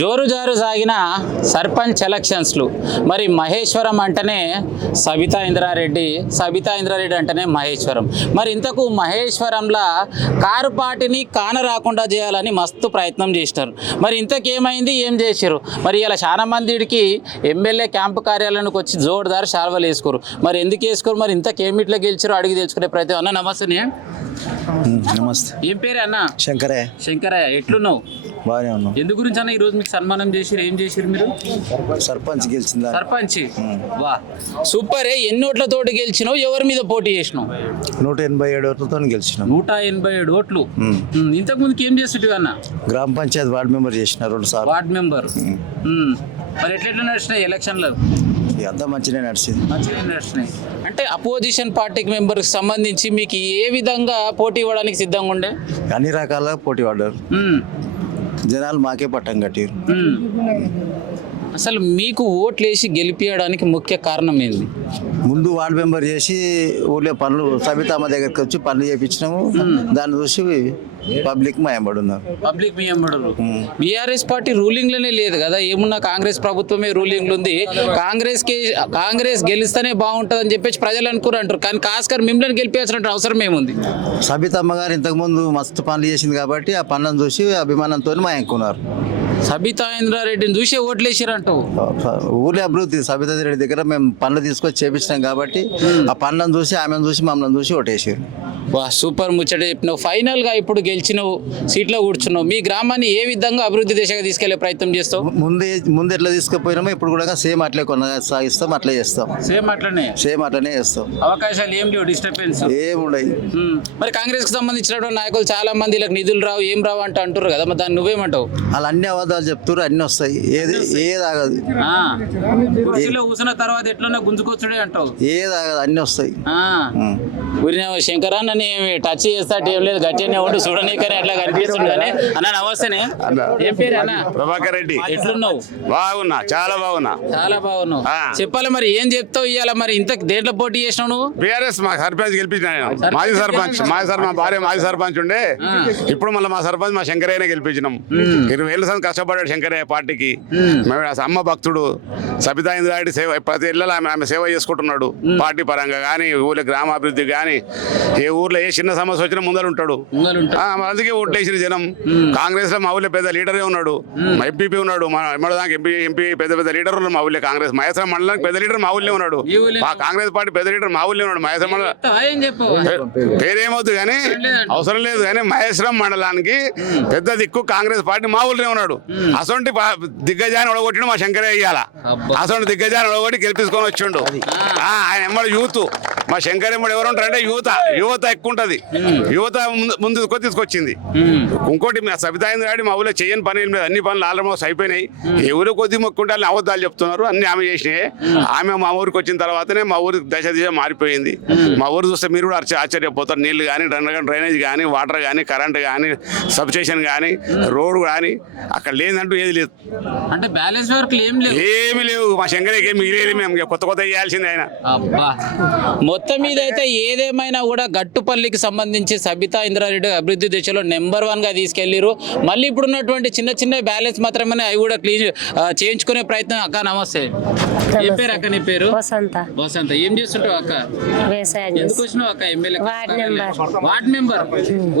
జోరు జారు సాగిన సర్పంచ్ ఎలక్షన్స్లు. మరి మహేశ్వరం అంటేనే సబితా ఇంద్రారెడ్డి సబితా ఇంద్రారెడ్డి అంటేనే మహేశ్వరం. మరి ఇంతకు మహేశ్వరంలా కారు పాటిని కాన రాకుండా చేయాలని మస్తు ప్రయత్నం చేసినారు. మరి ఇంతకేమైంది? ఏం చేశారు మరి ఇలా చాలా మందికి ఎమ్మెల్యే క్యాంపు కార్యాలయానికి వచ్చి జోరుదారు శాల్వలు వేసుకోరు. మరి ఎందుకు వేసుకోరు? మరి ఇంతకేమిట్లో గెలిచారో అడిగి తెలుసుకునే ప్రయత్నం. అన్న నమస్తే. నమస్తే. ఏం పేరు అన్న? శంకరే శంకరయ్య ఎట్లున్నావు? బాగానే ఉన్నాం. ఎందు గురించి అన్న ఈరోజు మీకు సన్మానం చేసిరు ఏం చేసిరు మీరు? సర్పంచ్ గెలిచిందా? సర్పంచ్. వా. సూపర్ ఎన్ని ఓట్లతోటి గెలిచినావు? ఎవరి మీద పోటీ చేసినావు? నూట ఎనభై ఏడు ఓట్లతో గెలిచినాం. నూట ఎనభై ఏడు ఓట్లు. ఉమ్, ఇంతకు ముందుకి ఏం చేస్తుంటివి అన్న? గ్రామ పంచాయతీ వార్డు మెంబర్ చేసిన రెండు సార్లు. Ward member. ఉమ్. మరి ఎట్లెట్లా నడిచినాయి ఎలక్షన్లు? అంతా మంచిగా నడిచింది. మంచిగా నడిచినాయి. అంటే అపోజిషన్ పార్టీకి మెంబర్కి సంబంధించి మీకు ఏ విధంగా పోటీ ఇవ్వడానికి సిద్ధంగా ఉండే? అన్ని రకాల పోటీ పడ్డారు. ఉమ్, జనాలు మాకే పట్టం కట్టారు అసలు మీకు ఓట్లేసి గెలిపించడానికి ముఖ్య కారణం ఏంది? ముందు వార్డు మెంబర్ చేసి ఊళ్ళో పనులు సబితమ్మ దగ్గరికి వచ్చి పనులు చేయించినాము దాన్ని చూసి పబ్లిక్ మయంబడి ఉన్నారు పబ్లిక్ బీఆర్ఎస్ పార్టీ రూలింగ్లోనే లేదు కదా ఏమున్నా కాంగ్రెస్ ప్రభుత్వమే రూలింగ్ ఉంది. కాంగ్రెస్కి కాంగ్రెస్ గెలిస్తేనే బాగుంటుంది అని చెప్పేసి ప్రజలు అనుకుని అంటారు. కానీ కాస్కర్ మిమ్మల్ని గెలిపించాల్సిన అవసరం ఏముంది? సబితమ్మ గారు ఇంతకుముందు మస్తు పనులు చేసింది కాబట్టి ఆ పనులను చూసి అభిమానంతో మయంకున్నారు సబితా ఇంద్రారెడ్డిని చూసే ఓట్లు వేసిరంటావు ఊళ్ళో అభివృద్ధి. సబితా రెడ్డి దగ్గర మేము పనులు తీసుకొచ్చి చేపించినాం కాబట్టి ఆ పనులను చూసి ఆమెను చూసి మమ్మల్ని చూసి ఓటేసారు వా సూపర్ ముచ్చట చెప్పినావు. ఫైనల్గా ఇప్పుడు గెలిచినావు సీట్లో కూర్చున్నావు. మీ గ్రామాన్ని ఏ విధంగా అభివృద్ధి దిశగా తీసుకెళ్ళే ప్రయత్నం చేస్తావు? ముందే ముందు ఎట్లా తీసుకుపోయినామో ఇప్పుడు కూడా సేమ్ అట్లే కొనసాగిస్తాం అట్లే చేస్తాం. సేమ్ అట్లనే? సేమ్ అట్లనే చేస్తాం. అవకాశాలు ఏం లేవు డిస్టర్బెన్స్ ఏముండయి మరి కాంగ్రెస్కి సంబంధించినటువంటి నాయకులు చాలా మంది ఇలా నిధులు రావు ఏం రావు అంటే అంటారు కదా మరి దాన్ని నువ్వేమంటావు? వాళ్ళు అన్ని అబద్ధాలు చెప్తారు అన్ని వస్తాయి. ఏది ఏది ఆగదు. కుర్చీలో కూర్చున్న తర్వాత ఎట్లన్నా గుంజుకొచ్చుడే అంటావు. ఏది ఆగదు అన్ని వస్తాయి. ఉం. ఊరినే శంకరాన్ని టచ్ చేస్తాడు ఏం లేదు గట్టిగానే ఉండు చూడనీకనే అట్లా కనిపిస్తుంది కానీ అన్న నమస్తేనే. ఏం పేరు అన్న? ప్రభాకర్ రెడ్డి. ఎట్లున్నావు? బాగున్నా చాలా బాగున్నా. చాలా బాగున్నావు. చెప్పాలి మరి ఏం చెప్తావు ఇవాళ మరి? ఇంత దేంట్లో పోటీ చేసినావు నువ్వు? బీఆర్ఎస్ మా సర్పంచ్ గెలిపించిన నేను. మాజీ సర్పంచ్ మాజీ సర్ మా భార్య మాజీ సర్పంచ్ ఉండే. ఇప్పుడు మళ్ళీ మా సర్పంచ్ మా శంకరయ్యనే గెలిపించినాం. ఇరవై ఏళ్ళ సంది కష్టపడ్డాడు శంకరయ్య పార్టీకి. అమ్మ భక్తుడు. సబితా ఇంద్రారెడ్డి సేవ ప్రతి ఇళ్ళలో ఆమె ఆమె సేవ చేసుకుంటున్నాడు పార్టీ పరంగా. కానీ ఊళ్ళో గ్రామాభివృద్ధి కానీ ఏ ఊర్లో ఏ చిన్న సమస్య వచ్చినా ముందర ఉంటాడు. అందుకే ఓట్లేసిన జనం. కాంగ్రెస్లో మా ఊళ్ళో పెద్ద లీడరే ఉన్నాడు. మా ఎంపీపీ ఉన్నాడు. మా ఎంపీ ఎంపీ పెద్ద పెద్ద లీడర్ ఉన్నారు మా ఊళ్ళో కాంగ్రెస్. మహేశ్వర మండలానికి పెద్ద లీడర్ మా ఊళ్ళో ఉన్నాడు. మా కాంగ్రెస్ పార్టీ పెద్ద లీడర్ మా ఊళ్ళో ఉన్నాడు. మహేశ్వర మండలం పేరేమవుతుంది కానీ అవసరం లేదు కానీ మహేశ్వరం మండలానికి పెద్ద దిక్కు కాంగ్రెస్ పార్టీ మా ఊళ్ళో ఉన్నాడు. అసొంటి దిగ్గజాన్ని ఒడగొట్టిన మా శంకరయ్య ఇయ్యాల. అసొంటి దిగ్గజాన్ని ఒడగొట్టి గెలిపించుకొని వచ్చిండు. ఆ, ఆయన ఎమ్మడి యూత్. మా శంకర్ ఎమ్మడి ఎవరు ఉంటారంటే యువత యువత ఎక్కువ ఉంటది యువత ముందు ముందు తీసుకొచ్చింది. ఇంకోటి మా సబితాయింద్ర రెడ్డి మా ఊళ్ళో చేయని పని ఏం లేదు. అన్ని పనులు ఆల్మోస్ట్ అయిపోయినాయి. ఎవరు కొద్ది మొక్కుంటే అబద్ధాలు చెప్తున్నారు. అన్ని ఆమె చేసినాయి. ఆమె మా ఊరికి వచ్చిన తర్వాతనే మా ఊరికి దశ దిశ మారిపోయింది. మా ఊరు చూస్తే మీరు కూడా ఆశ్చర్య- ఆశ్చర్యపోతారు. నీళ్ళు కానీ డ్రైనేజ్ కానీ వాటర్ కానీ కరెంట్ కానీ సబ్స్టేషన్ కానీ రోడ్ కానీ అక్కడ లేదంటూ ఏది లేదు. అంటే బ్యాలెన్స్ వర్క్ ఏమీ లేవు. మా శంకరయ్యకి ఏమి మిగిలేదు. మేము కొత్త కొత్త చేయాల్సిందే ఆయన. మొత్తం మీద అయితే ఏదేమైనా కూడా గట్టుపల్లికి సంబంధించి సబితా ఇంద్రారెడ్డి అభివృద్ధి దిశలో నెంబర్ వన్గా తీసుకెళ్ళిరు మళ్ళీ ఇప్పుడు ఉన్నటువంటి చిన్న చిన్న బ్యాలెన్స్ మాత్రమే అవి కూడా క్లీన్ చేయించుకునే ప్రయత్నం అక్క నమస్తే. ఏం పేరు అక్క నీ పేరు? వసంత. వసంత. ఏం చేస్తుంటావు అక్క? ఎందుకు వచ్చినావు అక్క MLA? Ward member. Ward member?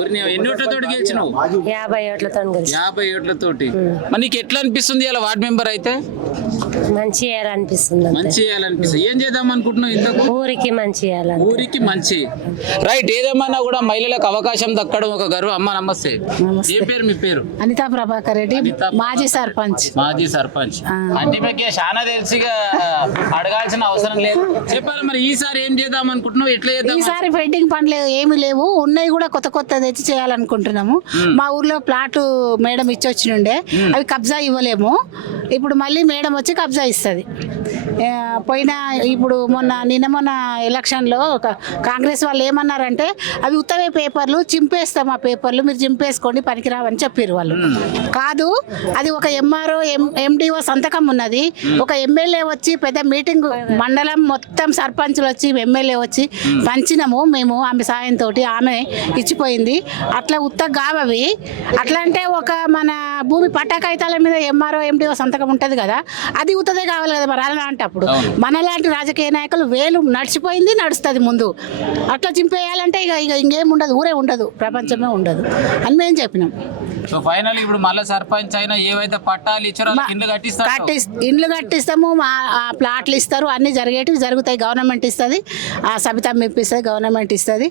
ఊరిని ఎన్ని ఓట్లతో గెలిచినావు? యాభై ఓట్లతో యాభై ఓట్లతోటి. మరి నీకు ఎట్లా అనిపిస్తుంది ఇలా వార్డ్ మెంబర్ అయితే? మంచి చేయాలనిపిస్తుంది. మంచి చేయాలనిపిస్తుంది. ఏం చేద్దాం అనుకుంటున్నావు ఇంతకు? ఊరికి మంచి ఊరికి మంచి. రైట్ ఏదేమన్నా కూడా మహిళలకు అవకాశం దక్కడం ఒక గర్వం. అమ్మ నమస్తే. ఏ పేరు మీ పేరు? అనితా ప్రభాకర్ రెడ్డి మాజీ సర్పంచ్. మాజీ సర్పంచ్. అంటే మీకు చాలా తెలిసిగా అడగాల్సిన అవసరం లేదు. చెప్పాలి మరి ఈసారి ఏం చేద్దాం అనుకుంటున్నావు? ఎట్లా చేద్దాం ఈసారి పెయింటింగ్ పనులు ఏమి లేవు. ఉన్నాయి కూడా కొత్త కొత్త తెచ్చి చేయాలనుకుంటున్నాము. మా ఊర్లో ప్లాట్ మేడం ఇచ్చి వచ్చినుండే అవి కబ్జా ఇవ్వలేము. ఇప్పుడు మళ్ళీ మేడం వచ్చి కబ్జా ఇస్తుంది. పోయిన ఇప్పుడు మొన్న నిన్న మొన్న ఎలక్షన్లో ఒక కాంగ్రెస్ వాళ్ళు ఏమన్నారంటే అవి ఉత్తవే పేపర్లు చింపేస్తాం ఆ పేపర్లు మీరు చింపేసుకోండి పనికిరావని చెప్పారు వాళ్ళు. కాదు అది ఒక ఎంఆర్ఓ ఎం ఎండిఓ సంతకం ఉన్నది. ఒక ఎమ్మెల్యే వచ్చి పెద్ద మీటింగ్ మండలం మొత్తం సర్పంచులు వచ్చి ఎమ్మెల్యే వచ్చి పంచినాము మేము ఆమె సాయంతో ఆమె ఇచ్చిపోయింది. అట్లా ఉత్త గావవి అట్లా అంటే ఒక మన భూమి పట్టా కాగితాల మీద ఎంఆర్ఓ ఎండిఓ సంతకం ఉంటుంది కదా అది ఉత్తదే కావాలి కదా మరి అలా అంటే అప్పుడు మనలాంటి రాజకీయ నాయకులు వేలు నడిచిపోయింది నడుస్తుంది ముందు. అట్లా చింపేయాలంటే ఇక ఇక ఇంకేం ఉండదు ఊరే ఉండదు ప్రపంచమే ఉండదు. అని మేము చెప్పినాం. సో ఫైనల్ ఇప్పుడు మళ్ళీ సర్పంచ్ అయినా ఏవైతే పట్టాలు ఇచ్చారో ఇల్లు కట్టిస్తారు కట్టి ఇండ్లు కట్టిస్తాము మా ఆ ప్లాట్లు ఇస్తారు అన్ని జరిగేటివి జరుగుతాయి గవర్నమెంట్ ఇస్తుంది ఆ సబితా మెప్పిస్తుంది గవర్నమెంట్ ఇస్తుంది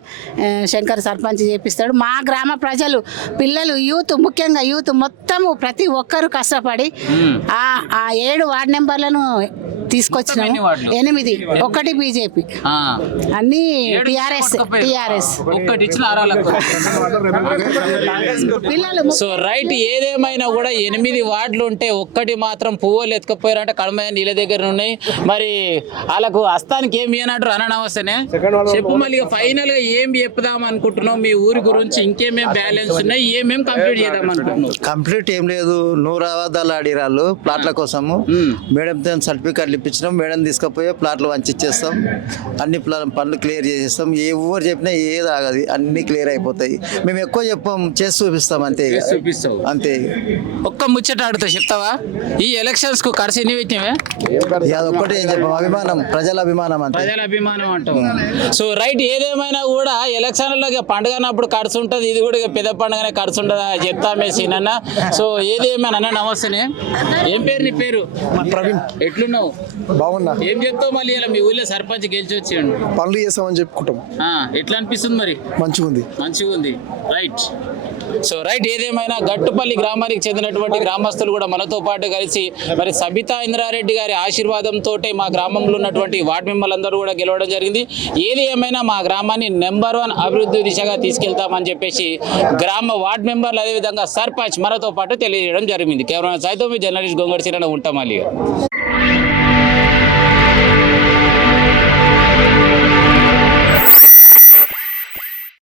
శంకర్ సర్పంచ్ చేపిస్తాడు మా గ్రామ ప్రజలు పిల్లలు యూత్ ముఖ్యంగా యూత్ మొత్తము ప్రతి ఒక్కరు కష్టపడి ఆ ఆ ఏడు వార్డు నెంబర్లను తీసుకొచ్చినాము వార్డులు? ఎనిమిది ఒకటి బీజేపీ ఆ. అన్ని టిఆర్ఎస్. టిఆర్ఎస్ పిల్లలు సో రైట్ ఏదేమైనా కూడా ఎనిమిది వార్డులు ఉంటే ఒక్కటి మాత్రం పువ్వులు ఎత్తుకపోయారంటే కడమయ్య నీళ్ళ దగ్గర ఉన్నాయి. మరి వాళ్ళకు హస్తానికి ఏమి అన్నట్టు అనవసనే చెప్పు మళ్ళీ ఫైనల్గా ఏం చెప్పుదాం అనుకుంటున్నావు? మీ ఊరి గురించి ఇంకేమేం బ్యాలెన్స్ ఉన్నాయి? ఏమేం కంప్లీట్ చేద్దాం అనుకుంటున్నావు? కంప్లీట్ ఏం లేదు. నూరు అబద్ధాలు ఆడిరాళ్ళు ప్లాట్ల కోసము. మేడంతో సర్టిఫికెట్లు ఇప్పించినాం. మేడం తీసుకుపోయి ప్లాట్లు వంచిచ్చేస్తాం అన్ని పనులు క్లియర్ చేసేస్తాం. ఎవరు చెప్పినా ఏది ఆగదు. అన్ని క్లియర్ అయిపోతాయి. మేము ఎక్కువ చెప్పాం. చేసి చూపిస్తాం అంతే ఇక. చూపిస్తావు. అంతే. ఒక్క ముచ్చట ఆడుతా చెప్తావా? ఈ ఎలక్షన్స్కు ఖర్చు ఎన్ని పెట్టినవే? అదొక్కటి ఏం అభిమానం ప్రజల అభిమానం అంతే. ప్రజల అభిమానం అంటావు. సో రైట్ ఏదేమైనా కూడా ఎలక్షన్లో ఇక పండుగ అన్నప్పుడు ఖర్చు ఉంటుంది ఇది కూడా పెద్ద పండుగనే ఖర్చు ఉంటుంది చెప్తామే సీనన్న సో ఏది ఏమైనా అన్న నమస్తేనే. ఏం పేరు నీ పేరు? ప్రవీణ్. ఎట్లున్నావు? బాగున్నా. ఏం చెప్తావు మళ్ళీ ఇలా మీ ఊళ్ళో సర్పంచ్ గెలిచి వచ్చాడు పనులు చేస్తామని చెప్పుకుంటాం. ఆ, ఎట్లా అనిపిస్తుంది మరి? మంచిగా ఉంది మంచిగా ఉంది రైట్. సో రైట్ ఏదేమైనా గట్టుపల్లి గ్రామానికి చెందినటువంటి గ్రామస్తులు కూడా మనతో పాటు కలిసి మరి సబితా ఇంద్రారెడ్డి గారి ఆశీర్వాదంతో మా గ్రామంలో ఉన్నటువంటి వార్డు మెంబర్లందరూ కూడా గెలవడం జరిగింది. ఏది ఏమైనా మా గ్రామాన్ని నెంబర్ వన్ అభివృద్ధి దిశగా తీసుకెళ్తామని చెప్పేసి గ్రామ వార్డు మెంబర్లు అదేవిధంగా సర్పంచ్ మనతో పాటు తెలియజేయడం జరిగింది. కేవలం సైతం జర్నలిస్ట్ గొంగడి చిన్న ఉంటాం